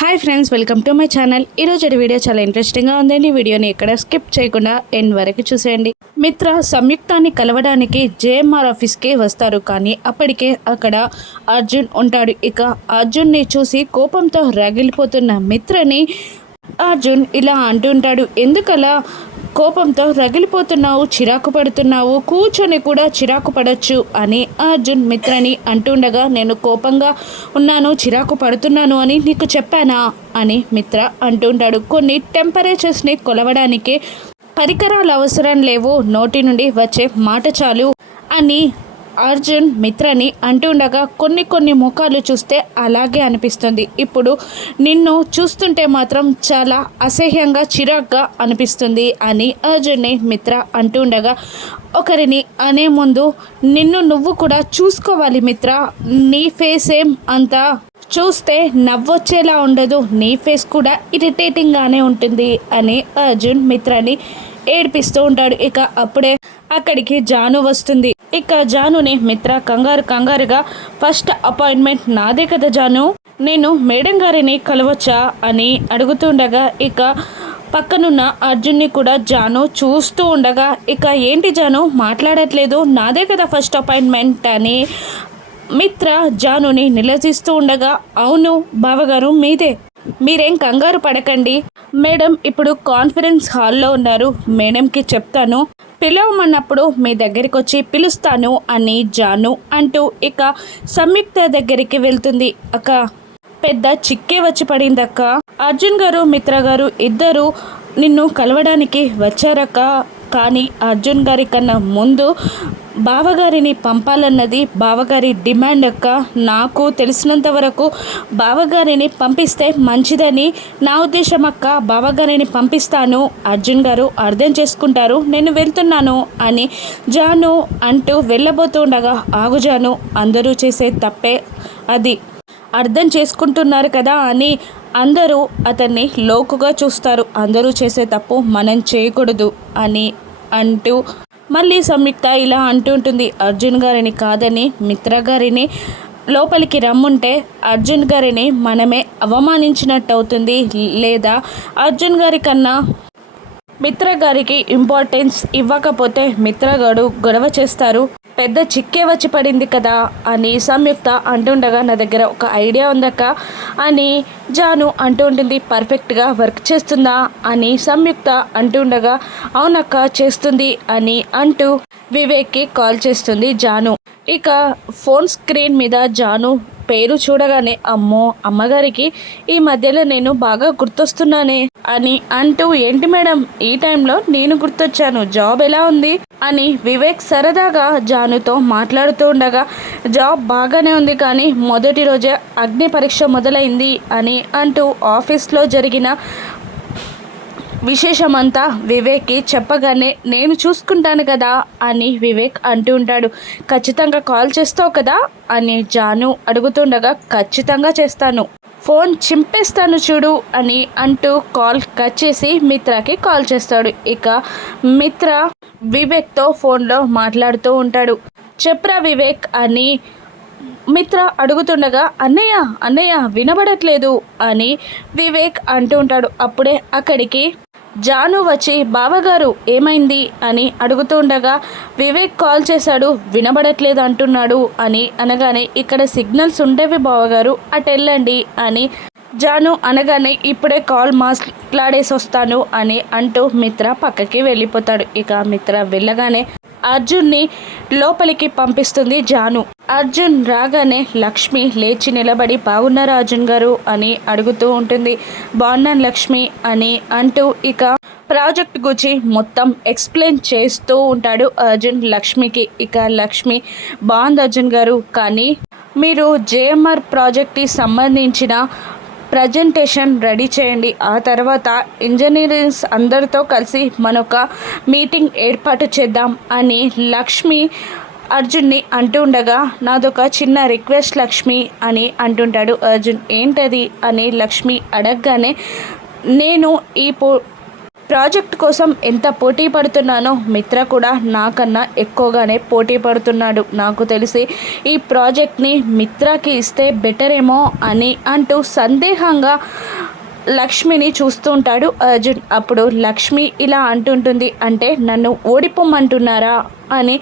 Hi friends, welcome to my channel. ఈరోజు video చాలా ఇంట్రెస్టింగ్గా ఉందండి. వీడియోని ఎక్కడ స్కిప్ చేయకుండా ఎండ్ వరకు చూసేయండి. మిత్ర సంయుక్తాన్ని కలవడానికి జేఎంఆర్ ఆఫీస్కి వస్తారు. కానీ అప్పటికే అక్కడ అర్జున్ ఉంటాడు. ఇక అర్జున్ని చూసి కోపంతో రగిలిపోతున్న మిత్రని అర్జున్ ఇలా అంటుంటాడు, ఎందుకలా కోపంతో రగిలిపోతున్నావు, చిరాకు పడుతున్నావు, కూర్చొని కూడా చిరాకు పడచ్చు అని అర్జున్ మిత్రని అంటుండగా, నేను కోపంగా ఉన్నాను, చిరాకు పడుతున్నాను అని నీకు చెప్పానా అని మిత్ర అంటుంటాడు. కొన్ని టెంపరేచర్స్ని కొలవడానికి పరికరాలు అవసరం లేవు, నోటి నుండి వచ్చే మాట చాలు అని అర్జున్ మిత్రని అంటుండగా, కొన్ని ముఖాలు చూస్తే అలాగే అనిపిస్తుంది. ఇప్పుడు నిన్ను చూస్తుంటే మాత్రం చాలా అసహ్యంగా చిరాగ్గా అనిపిస్తుంది అని అర్జున్ని మిత్ర అంటుండగా, ఒకరిని అనే ముందు నిన్ను నువ్వు కూడా చూసుకోవాలి మిత్ర. నీ ఫేస్ ఏం అంతా చూస్తే నవ్వొచ్చేలా ఉండదు, నీ ఫేస్ కూడా ఇరిటేటింగ్గానే ఉంటుంది అని అర్జున్ మిత్రని ఏడిపిస్తూ ఉంటాడు. ఇక అప్పుడే అక్కడికి జాను వస్తుంది. ఇక జానుని మిత్ర కంగారుగా, ఫస్ట్ అపాయింట్మెంట్ నాదే కదా జాను, నేను మేడం గారిని కలవచ్చా అని అడుగుతుండగా, ఇక పక్కనున్న అర్జున్ని కూడా జాను చూస్తూ ఉండగా, ఇక ఏంటి జాను మాట్లాడట్లేదు, నాదే కదా ఫస్ట్ అపాయింట్మెంట్ అని మిత్ర జానుని నిలదీస్తూ ఉండగా, అవును బావగారు మీదే, మీరేం కంగారు పడకండి, మేడం ఇప్పుడు కాన్ఫరెన్స్ హాల్లో ఉన్నారు, మేడంకి చెప్తాను, పిలవమన్నప్పుడు మీ దగ్గరికి వచ్చి పిలుస్తాను అని జాను అంటూ ఇక సంయుక్త దగ్గరికి వెళ్తుంది. అక్క పెద్ద చిక్కే వచ్చి పడింది అక్క, అర్జున్ గారు మిత్ర గారు ఇద్దరు నిన్ను కలవడానికి వచ్చారక్క, కానీ అర్జున్ గారి కన్నా ముందు బావగారిని పంపాలన్నది బావగారి డిమాండ్ అక్క, నాకు తెలిసినంత వరకు బావగారిని పంపిస్తే మంచిదని నా ఉద్దేశం అక్క, బావగారిని పంపిస్తాను, అర్జున్ గారు అర్థం చేసుకుంటారు, నేను వెళ్తున్నాను అని జాను అంటూ వెళ్ళబోతుండగా, ఆగు జాను, అందరూ చేసే తప్పే అది, అర్థం చేసుకుంటున్నారు కదా అని అందరూ అతన్ని లోకుగా చూస్తారు, అందరూ చేసే తప్పు మనం చేయకూడదు అని అంటూ మళ్ళీ సంయుక్త ఇలా అంటుంటుంది, అర్జున్ గారిని కాదని మిత్ర గారిని లోపలికి రమ్ముంటే అర్జున్ గారిని మనమే అవమానించినట్టు అవుతుంది, లేదా అర్జున్ గారి కన్నా మిత్ర గారికి ఇంపార్టెన్స్ ఇవ్వకపోతే మిత్రగాడు గొడవ చేస్తారు, పెద్ద చిక్కే వచ్చి పడింది కదా అని సంయుక్త అంటుండగా, నా దగ్గర ఒక ఐడియా ఉందక్క అని జాను అంటూ ఉంటుంది. పర్ఫెక్ట్గా వర్క్ చేస్తుందా అని సంయుక్త అంటుండగా, అవునక్క చేస్తుంది అని అంటూ వివేక్కి కాల్ చేస్తుంది జాను. ఇక ఫోన్ స్క్రీన్ మీద జాను పేరు చూడగానే, అమ్మో అమ్మగారికి ఈ మధ్యలో నేను బాగా గుర్తొస్తున్నానే అని అంటూ, ఏంటి మేడం ఈ టైంలో నేను గుర్తొచ్చాను, జాబ్ ఎలా ఉంది అని వివేక్ సరదాగా జానుతో మాట్లాడుతూ ఉండగా, జాబ్ బాగానే ఉంది కానీ మొదటి రోజే అగ్ని పరీక్ష మొదలైంది అని అంటూ ఆఫీస్లో జరిగిన విశేషమంతా వివేక్కి చెప్పగానే, నేను చూసుకుంటాను కదా అని వివేక్ అంటూ ఉంటాడు. ఖచ్చితంగా కాల్ చేస్తావు కదా అని జాను అడుగుతుండగా, ఖచ్చితంగా చేస్తాను, ఫోన్ చింపేస్తాను చూడు అని అంటూ కాల్ కట్ చేసి మిత్రకి కాల్ చేస్తాడు. ఇక మిత్ర వివేక్తో ఫోన్లో మాట్లాడుతూ ఉంటాడు. చెప్రా వివేక్ అని మిత్ర అడుగుతుండగా, అన్నయ్య వినబడట్లేదు అని వివేక్ అంటూ ఉంటాడు. అప్పుడే అక్కడికి జాను వచ్చి, బావగారు ఏమైంది అని అడుగుతుండగా, వివేక్ కాల్ చేశాడు, వినబడట్లేదు అంటున్నాడు అని అనగానే, ఇక్కడ సిగ్నల్స్ ఉండేవి బావగారు, అటు వెళ్ళండి అని జాను అనగానే, ఇప్పుడే కాల్ మాట్లాడేసి వస్తాను అని అంటూ మిత్ర పక్కకి వెళ్ళిపోతాడు. ఇక మిత్ర వెళ్ళగానే అర్జున్ని లోపలికి పంపిస్తుంది జాను. అర్జున్ రాగానే లక్ష్మి లేచి నిలబడి, బాగున్నారా అర్జున్ గారు అని అడుగుతూ ఉంటుంది. బాగున్నాను లక్ష్మి అని అంటూ ఇక ప్రాజెక్ట్ గురించి మొత్తం ఎక్స్ప్లెయిన్ చేస్తూ ఉంటాడు అర్జున్ లక్ష్మికి. ఇక లక్ష్మి, బాగుంది అర్జున్ గారు, కానీ మీరు జేఎంఆర్ ప్రాజెక్ట్కి సంబంధించిన ప్రజెంటేషన్ రెడీ చేయండి, ఆ తర్వాత ఇంజనీర్స్ అందరితో కలిసి మనొక మీటింగ్ ఏర్పాటు చేద్దాం అని లక్ష్మి అర్జున్ని అంటూ ఉండగా, నాదొక చిన్న రిక్వెస్ట్ లక్ష్మి అని అంటుంటాడు అర్జున్. ఏంటది అని లక్ష్మి అడగగానే, నేను ఈ ప్రాజెక్ట్ కోసం ఎంత పోటీ పడుతున్నానో మిత్ర కూడా నాకన్నా ఎక్కువగానే పోటీ పడుతున్నాడు. నాకు తెలిసి ఈ ప్రాజెక్ట్ని మిత్రకి ఇస్తే బెటర్ ఏమో అని అంటూ సందేహంగా లక్ష్మిని చూస్తూ ఉంటాడు అర్జున్. అప్పుడు లక్ష్మి ఇలా అంటుంటుంది, అంటే నన్ను ఓడిపోమంటున్నారా అని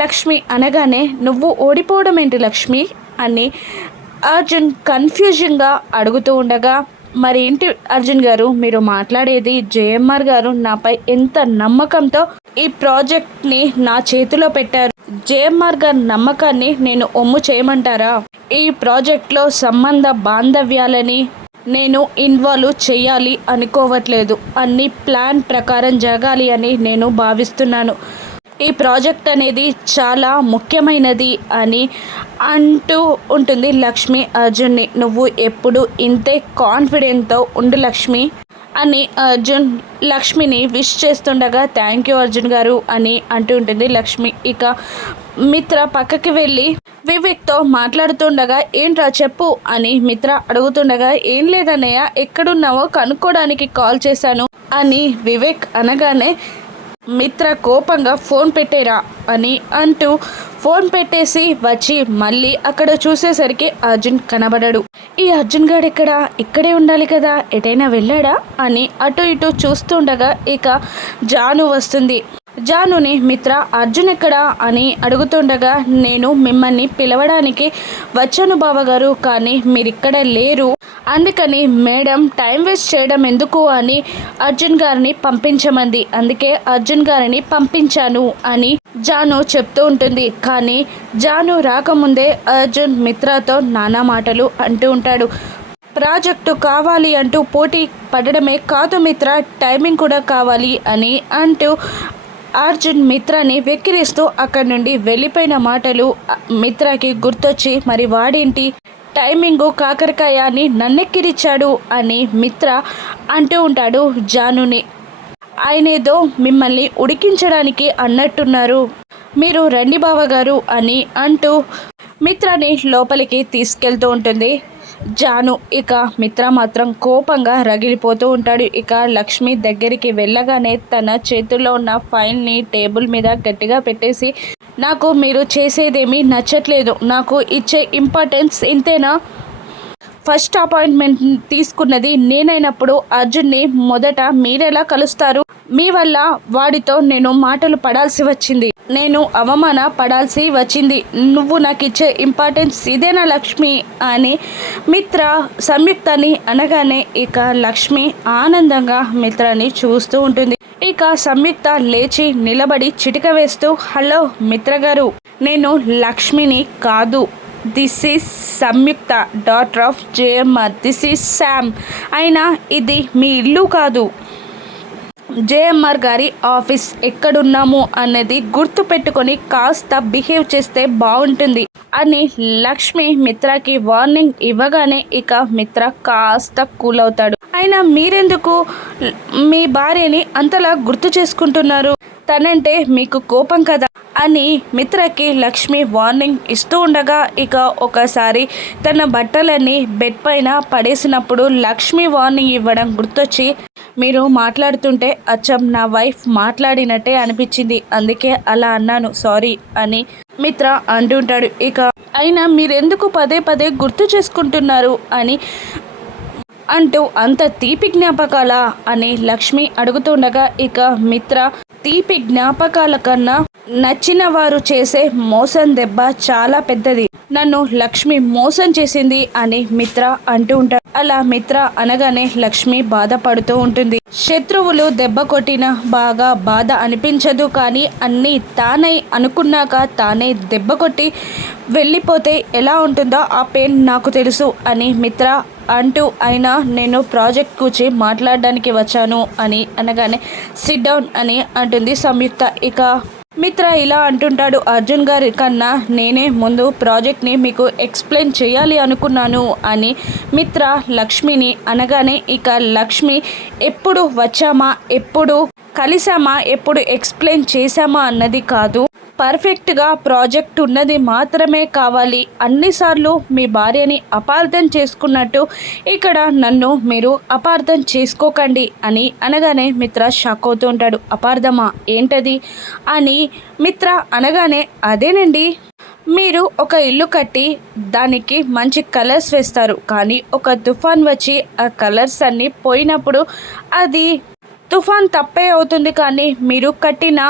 లక్ష్మి అనగానే, నువ్వు ఓడిపోవడం ఏంటి లక్ష్మి అని అర్జున్ కన్ఫ్యూజన్గా అడుగుతూ ఉండగా, మరి ఏంటి అర్జున్ గారు మీరు మాట్లాడేది? జేఎంఆర్ గారు నాపై ఎంత నమ్మకంతో ఈ ప్రాజెక్ట్ని నా చేతిలో పెట్టారు. జేఎంఆర్ గారి నమ్మకాన్ని నేను ఒమ్ము చేయమంటారా? ఈ ప్రాజెక్ట్లో సంబంధ బాంధవ్యాలని నేను ఇన్వాల్వ్ చేయాలి అనుకోవట్లేదు. అన్ని ప్లాన్ ప్రకారం జరగాలి అని నేను భావిస్తున్నాను. ఈ ప్రాజెక్ట్ అనేది చాలా ముఖ్యమైనది అని అంటూ ఉంటుంది లక్ష్మి అర్జున్ని. నువ్వు ఎప్పుడు ఇంతే కాన్ఫిడెంట్తో ఉండు లక్ష్మి అని అర్జున్ లక్ష్మిని విష్ చేస్తుండగా, థ్యాంక్ యూ అర్జున్ గారు అని అంటూ ఉంటుంది లక్ష్మి. ఇక మిత్ర పక్కకి వెళ్ళి వివేక్తో మాట్లాడుతుండగా, ఏంట్రా చెప్పు అని మిత్ర అడుగుతుండగా, ఏం లేదన్నయ్య, ఎక్కడున్నావో కనుక్కోవడానికి కాల్ చేశాను అని వివేక్ అనగానే, మిత్ర కోపంగా ఫోన్ పెట్టేరా అని అంటూ ఫోన్ పెట్టేసి వచ్చి మళ్ళీ అక్కడ చూసేసరికి అర్జున్ కనబడడు. ఈ అర్జున్ గారు ఇక్కడే ఉండాలి కదా, ఎటైనా వెళ్ళాడా అని అటు ఇటు చూస్తుండగా ఇక జాను వస్తుంది. జానుని మిత్ర అర్జున్ ఎక్కడా అని అడుగుతుండగా, నేను మిమ్మల్ని పిలవడానికి వచ్చాను బావగారు, కానీ మీరిక్కడ లేరు, అందుకని మేడం టైం వేస్ట్ చేయడం ఎందుకు అని అర్జున్ గారిని పంపించమంది, అందుకే అర్జున్ గారిని పంపించాను అని జాను చెప్తూ ఉంటుంది. కానీ జాను రాకముందే అర్జున్ మిత్రతో నానా మాటలు అంటూ ఉంటాడు. ప్రాజెక్టు కావాలి అంటూ పోటీ పడడమే కాదు మిత్ర, టైమింగ్ కూడా కావాలి అని అంటూ అర్జున్ మిత్రని వెక్కిరిస్తూ అక్కడి నుండి వెళ్ళిపోయిన మాటలు మిత్రకి గుర్తొచ్చి, మరి వాడేంటి టైమింగు కాకరకాయ అని నన్నెక్కిరిచ్చాడు అని మిత్ర అంటూ ఉంటాడు జానుని. ఆయనేదో మిమ్మల్ని ఉడికించడానికి అన్నట్టున్నారు, మీరు రండి బావగారు అని అంటూ మిత్రని లోపలికి తీసుకెళ్తూ ఉంటుంది జాను. ఇక మిత్ర మాత్రం కోపంగా రగిలిపోతూ ఉంటాడు. ఇక లక్ష్మి దగ్గరికి వెళ్ళగానే తన చేతుల్లో ఉన్న ఫైల్ని టేబుల్ మీద గట్టిగా పెట్టేసి, నాకు మీరు చేసేదేమీ నచ్చట్లేదు, నాకు ఇచ్చే ఇంపార్టెన్స్ ఇంతేనా? ఫస్ట్ అపాయింట్మెంట్ తీసుకున్నది నేనైనప్పుడు అర్జున్ని మొదట మీరెలా కలుస్తారు? మీ వల్ల వాడితో నేను మాటలు పడాల్సి వచ్చింది, నేను అవమాన పడాల్సి వచ్చింది, నువ్వు నాకు ఇచ్చే ఇంపార్టెన్స్ ఇదేనా లక్ష్మి అని మిత్ర సంయుక్తని అనగానే ఇక లక్ష్మి ఆనందంగా మిత్రని చూస్తూ ఉంటుంది. ఇక సంయుక్త లేచి నిలబడి చిటిక వేస్తూ, హలో మిత్ర గారు, నేను లక్ష్మిని కాదు, this is Samyuktha, daughter of JMR, this is Sham, అయినా ఇది మీ ఇల్లు కాదు, జేఎంఆర్ గారి ఆఫీస్, ఎక్కడున్నాము అన్నది గుర్తు పెట్టుకొని కాస్త బిహేవ్ చేస్తే బాగుంటుంది అని లక్ష్మి మిత్రకి వార్నింగ్ ఇవ్వగానే ఇక మిత్ర కాస్త కూల్ అవుతాడు. అయినా మీరెందుకు మీ భార్యని అంతలా గుర్తు చేసుకుంటున్నారు, తనంటే మీకు కోపం కదా అని మిత్రకి లక్ష్మి వార్నింగ్ ఇస్తూ ఉండగా ఇక ఒకసారి తన బట్టలన్నీ బెడ్ పైన పడేసినప్పుడు లక్ష్మి వార్నింగ్ ఇవ్వడం గుర్తొచ్చి, మీరు మాట్లాడుతుంటే అచ్చం నా వైఫ్ మాట్లాడినట్టే అనిపించింది, అందుకే అలా అన్నాను, సారీ అని మిత్ర అంటుంటాడు. ఇక అయినా మీరెందుకు పదే పదే గుర్తు చేసుకుంటున్నారు అని అంటూ, అంత తీపి జ్ఞాపకాలా అని లక్ష్మి అడుగుతుండగా ఇక మిత్ర, తీపి జ్ఞాపకాల కన్నా నచ్చిన వారు చేసే మోసం దెబ్బ చాలా పెద్దది, నన్ను లక్ష్మి మోసం చేసింది అని మిత్ర అంటూ ఉంటాడు. అలా మిత్ర అనగానే లక్ష్మి బాధపడుతూ ఉంటుంది. శత్రువులు దెబ్బ కొట్టిన బాగా బాధ అనిపించదు, కానీ అన్నీ తానై అనుకున్నాక తానే దెబ్బ కొట్టి వెళ్ళిపోతే ఎలా ఉంటుందో ఆ పెయిన్ నాకు తెలుసు అని మిత్ర అంటూ, అయినా నేను ప్రాజెక్ట్ కూర్చి మాట్లాడడానికి వచ్చాను అని అనగానే సిట్ డౌన్ అని అంటుంది సంయుక్త. ఇక మిత్ర ఇలా అంటుంటాడు, అర్జున్ గారి కన్నా నేనే ముందు ప్రాజెక్ట్ని మీకు ఎక్స్ప్లెయిన్ చేయాలి అనుకున్నాను అని మిత్ర లక్ష్మిని అనగానే ఇక లక్ష్మి, ఎప్పుడు వచ్చామా, ఎప్పుడు కలిసామా, ఎప్పుడు ఎక్స్ప్లెయిన్ చేశామా అన్నది కాదు, పర్ఫెక్ట్గా ప్రాజెక్ట్ ఉన్నది మాత్రమే కావాలి. అన్నిసార్లు మీ భార్యని అపార్థం చేసుకున్నట్టు ఇక్కడ నన్ను మీరు అపార్థం చేసుకోకండి అని అనగానే మిత్ర షాక్ అవుతూ ఉంటాడు. అపార్థమా ఏంటది అని మిత్ర అనగానే అదేనండి, మీరు ఒక ఇల్లు కట్టి దానికి మంచి కలర్స్ వేస్తారు, కానీ ఒక తుఫాన్ వచ్చి ఆ కలర్స్ అన్నీ పోయినప్పుడు అది తుఫాన్ తప్పే అవుతుంది, కానీ మీరు కట్టిన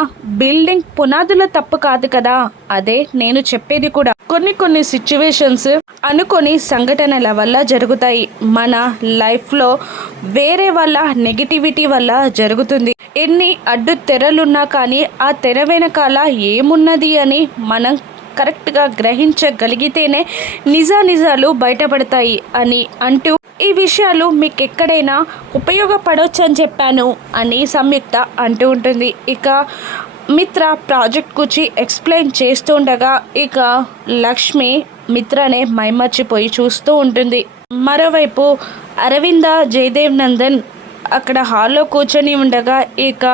బిల్డింగ్ పునాదుల తప్పు కాదు కదా. అదే నేను చెప్పేది కూడా. కొన్ని సిచ్యువేషన్స్ అనుకొని సంఘటనల వల్ల జరుగుతాయి. మన లైఫ్లో వేరే వల్ల నెగిటివిటీ వల్ల జరుగుతుంది. ఎన్ని అడ్డు తెరలున్నా కానీ ఆ తెర వెనకాల ఏమున్నది అని మనం కరెక్ట్గా గ్రహించగలిగితేనే నిజాలు బయటపడతాయి అని అంటూ ఈ విషయాలు మీకు ఎక్కడైనా ఉపయోగపడవచ్చు అని చెప్పాను అని సంయుక్త అంటూ ఉంటుంది. ఇక మిత్ర ప్రాజెక్ట్ గురించి ఎక్స్ప్లెయిన్ చేస్తూ ఉండగా ఇక లక్ష్మి మిత్రనే మైమర్చిపోయి చూస్తూ ఉంటుంది. మరోవైపు అరవింద జయదేవ్ నందన్ అక్కడ హాల్లో కూర్చొని ఉండగా ఇక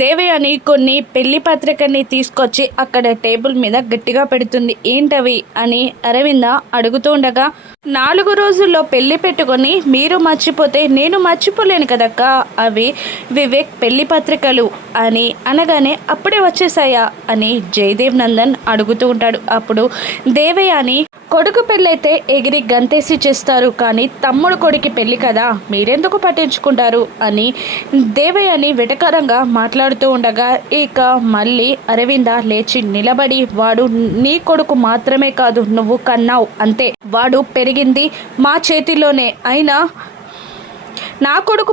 దేవయాని కొన్ని పెళ్లి పత్రికని తీసుకొచ్చి అక్కడ టేబుల్ మీద గట్టిగా పెడుతుంది. ఏంటవి అని అరవింద అడుగుతూ ఉండగా 4 రోజుల్లో పెళ్లి పెట్టుకొని మీరు మర్చిపోతే నేను మర్చిపోలేను కదక్క, అవి వివేక్ పెళ్లి పత్రికలు అని అనగానే అప్పుడే వచ్చేసాయా అని జయదేవ్ నందన్ అడుగుతూ ఉంటాడు. అప్పుడు దేవయాని కొడుకు పెళ్ళైతే ఎగిరి గంతేసి చేస్తారు, కానీ తమ్ముడు కొడుకు పెళ్ళి కదా మీరెందుకు పట్టించుకుంటారు అని దేవయాని వెటకారంగా మాట్లాడుతూ ఉండగా ఇక మళ్ళీ అరవింద లేచి నిలబడి, వాడు నీ కొడుకు మాత్రమే కాదు, నువ్వు కన్నావు అంతే, వాడు పెరిగింది మా చేతిలోనే, అయినా నా కొడుకు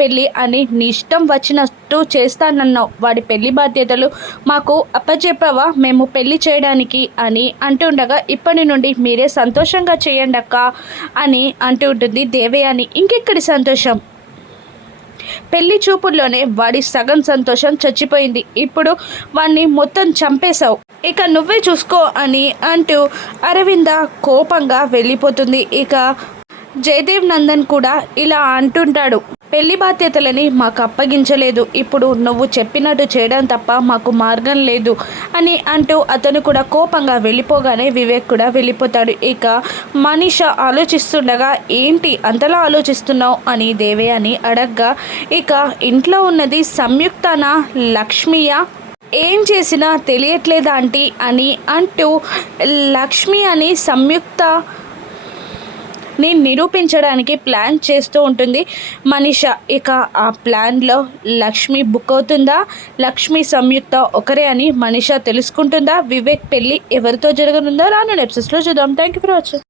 పెళ్ళి అని నీ ఇష్టం వచ్చినట్టు చేస్తానన్నావు, వాడి పెళ్లి బాధ్యతలు మాకు అప్పచెప్పావా మేము పెళ్లి చేయడానికి అని అంటుండగా ఇప్పటి నుండి మీరే సంతోషంగా చేయండి అక్క అని అంటూ ఉంటుంది దేవయాని. ఇంకెక్కడి సంతోషం, పెళ్లి చూపుల్లోనే వాడి సగం సంతోషం చచ్చిపోయింది, ఇప్పుడు వాడిని మొత్తం చంపేశావు, ఇక నువ్వే చూసుకో అని అంటూ అరవింద కోపంగా వెళ్ళిపోతుంది. ఇక జయదేవ్ నందన్ కూడా ఇలా అంటుంటాడు, పెళ్లి బాధ్యతలని మాకు అప్పగించలేదు, ఇప్పుడు నువ్వు చెప్పినట్టు చేయడం తప్ప మాకు మార్గం లేదు అని అంటూ అతను కూడా కోపంగా వెళ్ళిపోగానే వివేక్ కూడా వెళ్ళిపోతాడు. ఇక మనీష ఆలోచిస్తుండగా ఏంటి అంతలా ఆలోచిస్తున్నావు అని దేవయాని అడగ్గా ఇక ఇంట్లో ఉన్నది సంయుక్తనా లక్ష్మియా ఏం చేసినా తెలియట్లేదు ఆంటీ అని అంటూ లక్ష్మి అని సంయుక్త నిరూపించడానికి ప్లాన్ చేస్తూ ఉంటుంది మనీష. ఇక ఆ ప్లాన్లో లక్ష్మి బుక్ అవుతుందా, లక్ష్మి సంయుక్త ఒకరే అని మనీష తెలుసుకుంటుందా, వివేక్ పెళ్ళి ఎవరితో జరగనుందో రాను ఎపిసోడ్స్లో చూద్దాం. Thank you for watching.